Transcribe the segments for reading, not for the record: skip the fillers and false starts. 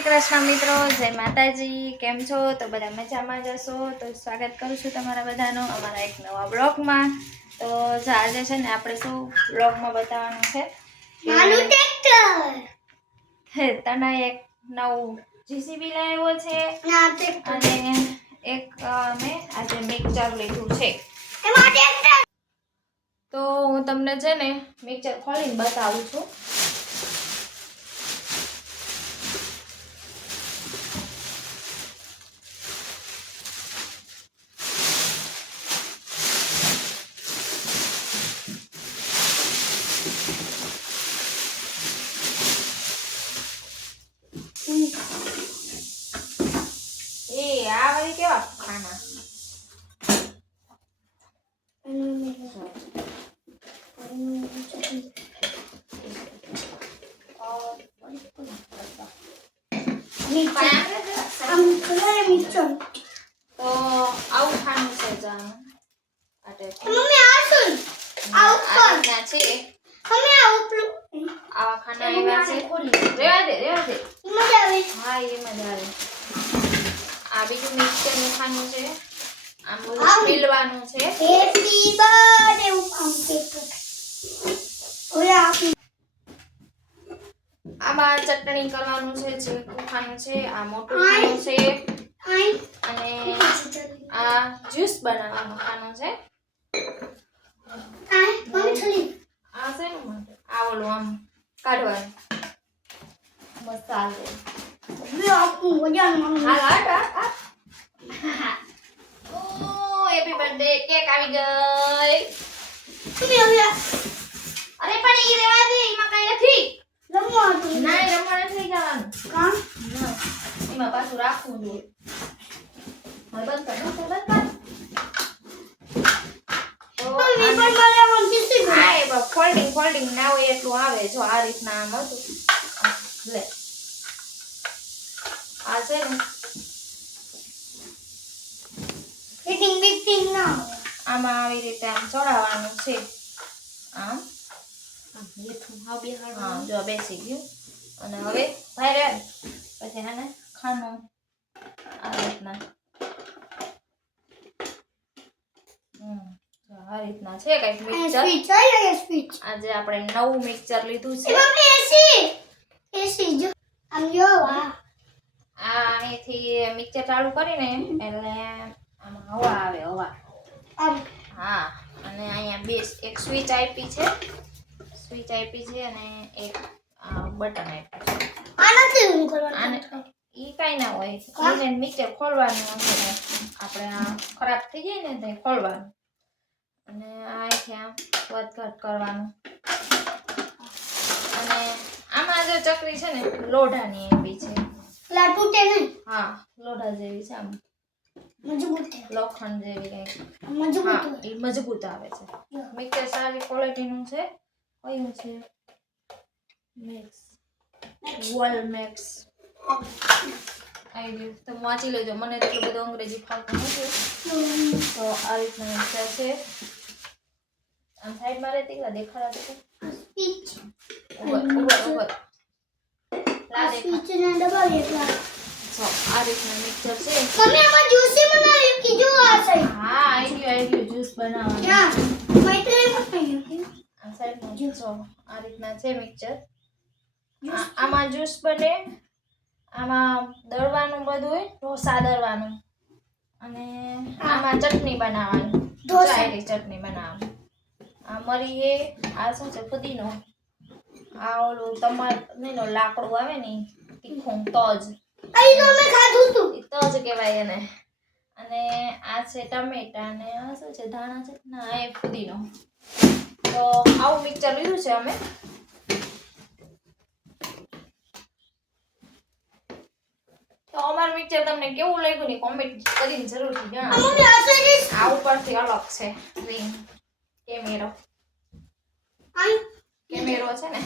શ્રી કૃષ્ણ મિત્રો, જય માતાજી. કેમ છો? તો બધા મજામાં જશો. તો સ્વાગત કરું છું તમારા બધાનો અમારા એક નવા બ્લોગમાં. તો આજે છે ને આપણે શું બ્લોગમાં બતાવવાનું છે નાનું ટ્રેક્ટર હે તને એક નવું જીસીબી લાવ્યો છે અને એક મેં આજે મિક્સર લીધું છે. એમાં ટ્રેક્ટર તો હું તમને છે ને મિક્સર ખોલીને બતાવું છું. આ વળી કેવા ખાના તો આવું ખાનું છે જાણ આવા ખાના એવા છે. રેવા દે હા એ મજા આવે. આ બીજું મિક્સર નું ખાનું છે. આમ બધું પીલવાનું છે. આમાં ચટણી કરવાનું છે. ચીકુ ખાનું છે. આ મોટું ખાનું છે અને આ જ્યુસ બનાવવાનું ખાનું છે. આ શેનું માટે? આ ઓલું આમ કાઢવાનું મસાલો. હેપી બર્થડે કેક આવી ગઈ. અરે પણ ઈ રેવા દે, એમાં કઈ નથી. ના રમવા નથી જવાનું. ના એમાં પાછું રાખવું જોઈએ. હવે બંધ કર. ફોલ્ડિંગ ના હોય એટલું આવે. જો આ રીતના આમ હતું. લે આ છે ને આમાં આવી રીતે આમ ચડાવવાનું છે. આમ હા જો બેસી ગયું. અને હવે ભાઈ રે પછી આને ખાનું આ રીતના આ રીતના છે કઈક મિક્સર. આજે આપણે નવું મિક્સર લીધું છે. અહીંથી મિક્સર ચાલુ કરીને એટલે આમાં હવા આવે. હવા હા. અને અહીંયા બે એક સ્વિચ આપી છે. અને એક બટન આપ્યું છે. આને ઈ કઈ ના હોય. એને મિક્સર ખોલવાનું હશે. આપણે આ ખરાબ થઈ જાય ને તો ખોલવાનું અને અહીંથી આમ વધઘટ કરવાનું. અને આમાં જો ચકરી છે ને લોઢાની એવી છે. હા લોઢા જેવી છે. આમ લોખંડ જેવી કઈ. હા એ મજબૂત આવે છે. મિક્સર સારી ક્વોલિટીનું છે. કયું છે? મેક્સ વોલ મેક્સ આવી ગયું. તો વાંચી લેજો. મને એટલું બધું અંગ્રેજી ફાવતું નથી. તો આ રીતના મિક્સર છે. આમ સાઈડમાં રહેતી કે દેખાડા દે. ઉપર લા દેખા. જો આ રીતના મિક્સર છે. હા આવી ગયું જ્યુસ બનાવવાનું. આ સાઈડમાં જો આ રીતના છે મિક્સર. આમાં જ્યુસ બને. આમાં દળવાનું બધું ઢોસા દળવાનું અને આમાં ચટણી બનાવવાની. ચાયરી ચટણી બનાવવાની. આ મરી એ આ શું છે? ફુદીનો. આ ઓલું તમારનો લાકડું આવે ને તીખું તજ કહેવાય એને. અને આ છે ટમેટા અને આ શું છે? ધાણા છે. ના એ ફુદીનો. તો આવું મિક્સર લીધું છે અમે. તો અમારું મિક્સર તમને કેવું લાગ્યું ને કોમેન્ટ કરીને જરૂરથી જણાવજો. આ ઉપરથી અલગ છે સ્ક્રીન કેમેરો છે ને.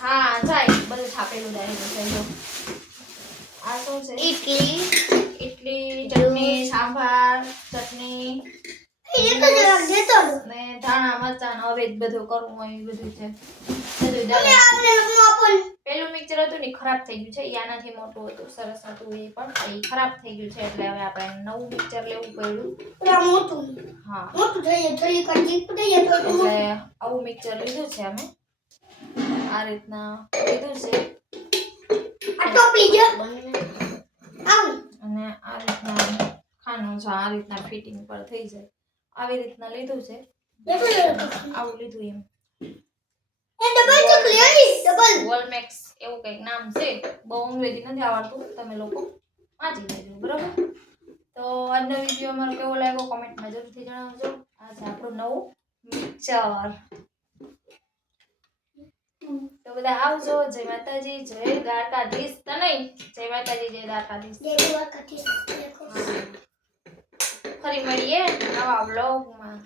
હા જાય બધું છાપેલું જાય. આ શું છે? ઇડલી ચટણી સાંભાર ચટણી ને ધાણા મરચાં ને હવે જ બધું કરવું હોય એ બધું છે બધું ચાલે. પેલું મિક્સર હતું ને ઈ ખરાબ થઈ ગયું છે ઈ આનાથી મોટું હતું સરસ હતું એ પણ ઈ ખરાબ થઈ ગયું છે એટલે હવે આપણે નવું મિક્સર લેવું પડ્યું. હા એટલે આવું મિક્સર લીધું છે અમે આ રીતના લીધું છે અને આ રીતના ખાનું છે આ રીતના ફિટિંગ પર થઈ જાય આવી રીતના લીધું છે આવું લીધું એમ વોલમેક્સ એવું કંઈક નામ છે બહુ અંગ્રેજી નથી આવડતું તમે લોકો વાંચી લેજો બરોબર. તો આજનો વિડીયો અમારો કેવો લાગ્યો કોમેન્ટમાં જરૂરથી જણાવજો. આ છે આપણું નવું મિક્સર. તો બધા આવજો. જય માતાજી જય દ્વારકાધીશ તો નહીં જય માતાજી જય દ્વારકાધીશ. ફરી મળીએ નવા વ્લોગમાં.